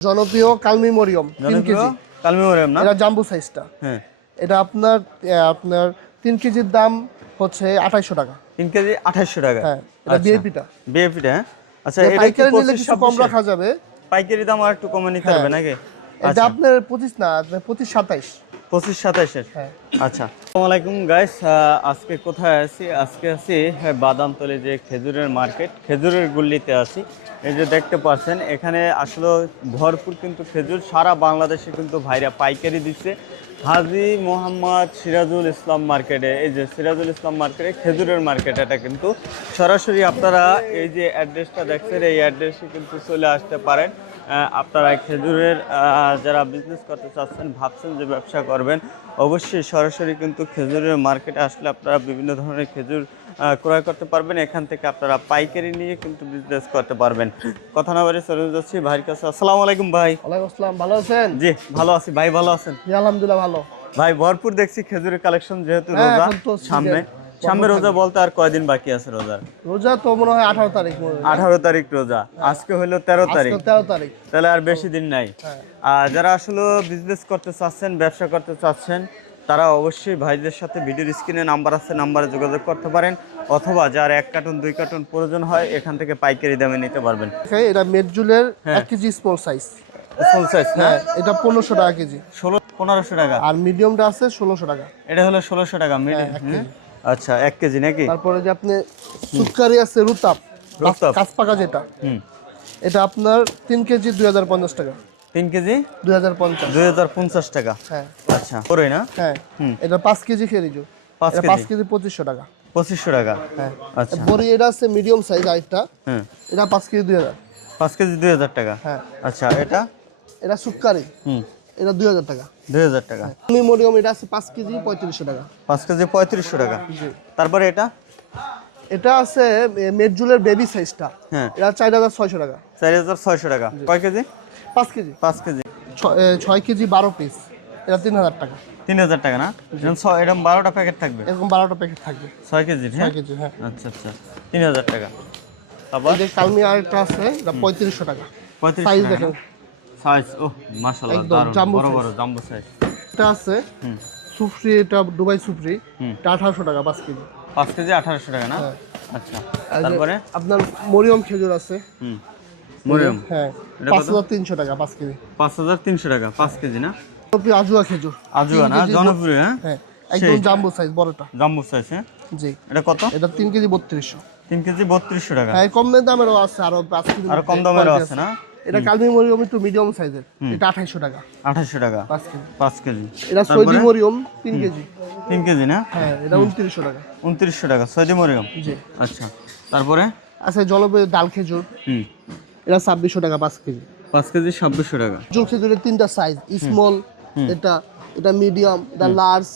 জনপ্রিয় কালমি মরিয়ম কালমি মরিয়ম না? এটা জাম্বু সাইজটা হ্যাঁ। এটা আপনার আপনার তিন কেজির দাম হচ্ছে আঠাইশশো টাকা। তিন কেজি আঠাশশো টাকা? হ্যাঁ এটা বিএপিটা বিএপিটা হ্যাঁ? আচ্ছা এটা এটা পাইকারি নিলে কিছু কম রাখা যাবে। পাইকারি দাম আর একটু কমে নিতে হ্যাঁ। হবে নাকি? এটা আচ্ছা। আপনার পঁচিশ না আপনার পঁচিশ সাতাইশ। পঁচিশ সাতাইশের। হ্যাঁ। আচ্ছা। আসসালামু আলাইকুম গাইস আজকে কোথায় আছি? আজকে আছি হ্যাঁ, বাদামতলি যে খেজুরের মার্কেট খেজুরের গুল্লিতে আছি। এই যে দেখতে পাচ্ছেন এখানে আসলে ভরপুর কিন্তু খেজুর সারা বাংলাদেশে কিন্তু ভাইরা পাইকারি দিচ্ছে। হাজি মোহাম্মদ সিরাজুল ইসলাম মার্কেটে, এই যে সিরাজুল ইসলাম মার্কেটে, খেজুরের মার্কেট এটা কিন্তু। সরাসরি আপনারা এই যে অ্যাড্রেসটা দেখছেন, এই অ্যাড্রেসে কিন্তু চলে আসতে পারেন। আপনারা খেজুরের যারা বিজনেস করতে চাচ্ছেন, ভাবছেন যে ব্যবসা করবেন অবশ্যই সরাসরি কিন্তু খেজুরের মার্কেটে আসলে আপনারা বিভিন্ন ধরনের খেজুর ক্রয় করতে পারবেন। এখান থেকে আপনারা পাইকারি নিয়ে কিন্তু বিজনেস করতে পারবেন। কথা না বলে চলে যাচ্ছি ভাইয়ের কাছে। আসসালামু আলাইকুম ভাই। ওয়ালাইকুম আসসালাম ভালো আছেন? জি ভালো আছি। ভাই ভালো আছেন? আলহামদুলিল্লাহ ভালো। ভাই ভরপুর দেখছি খেজুরের কালেকশন যেহেতু হ্যাঁ, রোজা সামনে। সামনে রোজা বলতে আর কয়দিন বাকি আছে রোজার? রোজা তো মনে হয় আঠারো তারিখ আঠারো তারিখ রোজা। আজকে হলো তেরো তারিখ। তেরো তারিখ। তাহলে আর বেশি দিন নাই। হ্যাঁ। আর যারা আসলে বিজনেস করতে চাচ্ছেন ব্যবসা করতে চাচ্ছেন তারা অবশ্যই ভাইদের সাথে ভিডিওর স্ক্রিনে নাম্বার আছে নাম্বারে যোগাযোগ করতে পারেন। অথবা যার এক কার্টুন দুই কার্টুন প্রয়োজন হয় এখান থেকে পাইকারি দামে নিতে পারবেন। এটা মেডজুলের হ্যাঁ। এক KG small size full size হ্যাঁ এটা পনেরোশো টাকা কেজি। ষোলো পনেরোশো টাকা। আর মিডিয়ামটা আছে ষোলোশো টাকা। এটা হলো ষোলোশো টাকা মিডিয়াম হ্যাঁ। আচ্ছা এক কেজি নাকি? তারপরে যে আপনি সুকারি আছে রুতাপ রুতাপ। কাঁচ পাকা যেটা হুম। এটা আপনার তিন কেজি দুই হাজার পঞ্চাশ টাকা। তিন কেজি? দুই হাজার পঞ্চাশ। দুই হাজার পঞ্চাশ টাকা। হ্যাঁ। আচ্ছা ওরই না? হ্যাঁ। এটা পাঁচ কেজি খেরিজু পাঁচ কেজি? পাঁচ কেজি পঁচিশশো টাকা। পঁচিশশো টাকা? হ্যাঁ। আচ্ছা। বড়ি এটা আছে মিডিয়াম সাইজ আরেকটা। হুম। এটা পাঁচ কেজি দুই হাজার। পাঁচ কেজি দুই হাজার টাকা? হ্যাঁ। আচ্ছা এটা? এটা সুকারি হুম। এটা দুই হাজার টাকা। দুই হাজার টাকা। আমি মডিয়াম এটা আছে পাঁচ কেজি পঁয়ত্রিশশো টাকা। পাঁচ কেজি পঁয়ত্রিশশো টাকা। তারপরে এটা? এটা আছে মেডজুলের বেবি সাইজটা হ্যাঁ। এটা চার হাজার ছয়শো টাকা। চার হাজার ছয়শো টাকা। কয় কেজি? পাঁচ কেজি। পাঁচ কেজি। ছয় কেজি বারো পিস এটা তিন হাজার টাকা। তিন হাজার টাকা না? এরকম বারোটা প্যাকেট থাকবে? এরকম বারোটা প্যাকেট থাকবে। ছয় কেজি হ্যাঁ? ছয় কেজি হ্যাঁ। আচ্ছা আচ্ছা। তিন হাজার টাকা। যে কালমি আরেকটা আছে এটা পঁয়ত্রিশশো টাকা। পঁয়ত্রিশ সাইজ টাকা দেখেন। সাইজ ও মাশাল্লাহ একদম বড় বড় জাম্বো সাইজ এটা আছে সুফরি এটা দুবাই সুফরি এটা টাকা পাঁচ কেজি। পাঁচ কেজি আঠারোশো টাকা না? হ্যাঁ। আচ্ছা তারপরে? আপনার মরিয়ম খেজুর আছে। হুম। মরিয়ম? হ্যাঁ টাকা কেজি। টাকা না? জনপ্রিয় আজুয়া খেজুর। আজুয়া না? জনপ্রিয় হ্যাঁ? হ্যাঁ একদম। জাম্বো সাইজ বড়টা। জাম্বো সাইজ হ্যাঁ? জি। এটা কত? এটা তিন কেজি বত্রিশশো। তিন কেজি বত্রিশশো টাকা। হ্যাঁ কম দামেরও আছে আরও পাঁচ কেজি আর কম দামেরও আছে না? এটা কালমি মরিয়ম একটু মিডিয়াম সাইজের এটা আঠাইশো টাকা। আঠাশশো টাকা। পাঁচ কেজি। পাঁচ কেজি। এটা সৌদি মরিয়ম তিন কেজি। তিন কেজি না? হ্যাঁ এটা উনত্রিশশো টাকা। উনত্রিশশো টাকা সৌদি মরিয়ম? জি। আচ্ছা। তারপরে? আচ্ছা জলবায়ু ডাল খেজুর। হুম। এটা ছাব্বিশশো টাকা পাঁচ কেজি। পাঁচ কেজি ছাব্বিশশো টাকা। খেজুর খেজুরের তিনটা সাইজ স্মল এটা এটা মিডিয়াম এটা লার্জ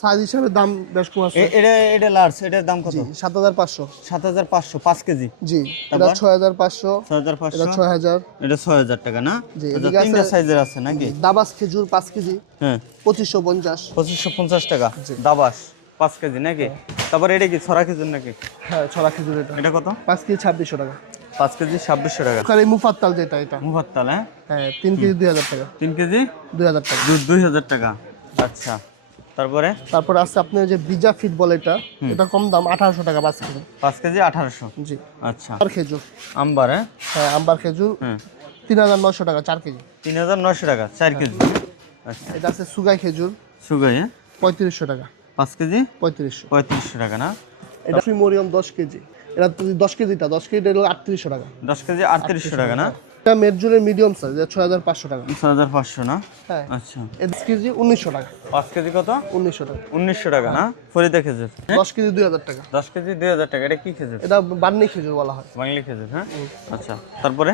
সাইজ হিসাবে দাম বেশ কম আছে। এটা এটা লার্জ এটার দাম কত? সাত হাজার পাঁচশো। সাত হাজার পাঁচশো পাঁচ কেজি? জি এটা তারপর? ছয় হাজার পাঁচশো ছয় হাজার পাঁচশো? এটা ছয় হাজার। এটা ছয় হাজার টাকা না? জি, আচ্ছা, তিনটা সাইজের আছে নাকি? দাবাস খেজুর পাঁচ কেজি হ্যাঁ। পঁচিশশো পঞ্চাশ। পঁচিশশো পঞ্চাশ টাকা? দাবাস পাঁচ কেজি নাকি? তারপরে এটা কি ছড়া খেজুর নাকি? হ্যাঁ ছড়া খেজুর এটা। এটা কত? পাঁচ কেজি ছাব্বিশশো টাকা। পাঁচ কেজি ছাব্বিশশো টাকা। আর এই মুফাত্তাল যেটা এটা। মুভাত্তাল হ্যাঁ? হ্যাঁ তিন কেজি দুই হাজার টাকা। তিন কেজি? দুই হাজার টাকা। দুই হাজার টাকা। আচ্ছা। তারপরে? তারপর আছে আপনার যে বিজা ফিট বলে এটা। এটা কম দাম আঠারোশো টাকা পাঁচ কেজি। পাঁচ কেজি আঠারোশো? জি। আচ্ছা। আর খেজুর। আম্বার হ্যাঁ? হ্যাঁ আম্বার খেজুর। হ্যাঁ তিন হাজার নশো টাকা চার কেজি। তিন হাজার নয়শো টাকা চার কেজি। আচ্ছা। এটা আছে সুগাই খেজুর। সুগাই হ্যাঁ? পঁয়ত্রিশশো টাকা। পাঁচ কেজি? পঁয়ত্রিশশো। পঁয়ত্রিশশো টাকা না? এটা মরিয়ম দশ কেজি। এটা দশ কেজিটা দশ হলো আটত্রিশশো টাকা। দশ কেজি আটত্রিশশো টাকা না? এটা মেরজুলের মিডিয়াম সাইজ ছয় হাজার পাঁচশো টাকা। ছয় হাজার পাঁচশো না? হ্যাঁ। আচ্ছা। এটা দশ কেজি উনিশশো টাকা। পাঁচ কেজি কত? উনিশশো টাকা। উনিশশো টাকা না? ফরিদা খেজুর দশ কেজি দুই হাজার টাকা। দশ কেজি দুই হাজার টাকা এটা কি খেজুর? এটা বার্নি খেজুর বলা হয়। বাংলি খেজুর হ্যাঁ? আচ্ছা তারপরে?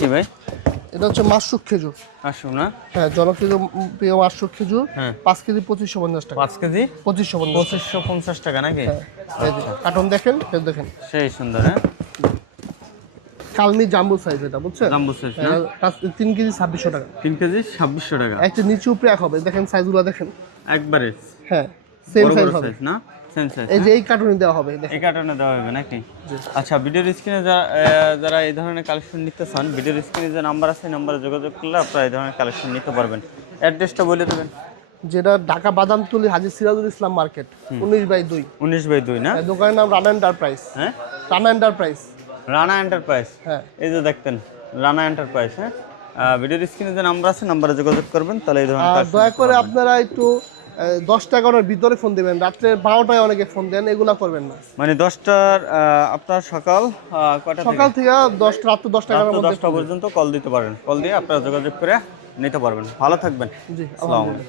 কি ভাই? এটা হচ্ছে মাসুক খেজুর। আসুন না? হ্যাঁ জনপ্রিয় প্রিয় মাসুক খেজুর হ্যাঁ। পাঁচ কেজি পঁচিশশো পঞ্চাশ টাকা। পাঁচ কেজি? পঁচিশশো পঞ্চাশ পঁচিশশো পঞ্চাশ টাকা নাকি? কার্টন দেখেন দেখেন। সেই সুন্দর হ্যাঁ। কালমি জাম্বু সাইজ এটা বুঝছেন? জাম্বো সাইজ না? হ্যাঁ, তিন কেজি ছাব্বিশশো টাকা। তিন কেজি ছাব্বিশশো টাকা? একটা নিচে উপরে এক হবে। দেখেন সাইজগুলো দেখেন। একবারে? হ্যাঁ সেম সাইজ হবে। না? এই যে এই কার্টুনে দেওয়া হবে এই কার্টনে দেওয়া হবে নাকি? আচ্ছা ভিডিওর স্ক্রিনে যারা যারা এই ধরনের কালেকশন নিতে চান ভিডিওর স্ক্রিনে যে নাম্বার আছে নাম্বারে যোগাযোগ করলে আপনারা এই ধরনের কালেকশন নিতে পারবেন। অ্যাড্রেসটা বলে দেবেন। যেটা ঢাকা বাদামতুলি হাজি সিরাজুল ইসলাম মার্কেট উনিশ বাই দুই। উনিশ বাই দুই না? দোকানের নাম রানা এন্টারপ্রাইজ হ্যাঁ? রানা এন্টারপ্রাইজ রানা এন্টারপ্রাইজ হ্যাঁ। এই যে দেখতেন রানা এন্টারপ্রাইজ হ্যাঁ? ভিডিওর স্ক্রিনে যে নাম্বার আছে নাম্বারে যোগাযোগ করবেন তাহলে এই ধরনের দয়া করে আপনারা একটু দশটা এগারোটার ভিতরে ফোন দিবেন। রাত্রে বারোটায় অনেকে ফোন দেন এগুলা করবেন না। মানে দশটার আহ, আপনার সকাল সকাল থেকে দশটা রাত্রে দশটা মধ্যে দশটা পর্যন্ত কল দিতে পারেন। কল দিয়ে আপনারা যোগাযোগ করে নিতে পারবেন। ভালো থাকবেন। জি আসসালামু আলাইকুম।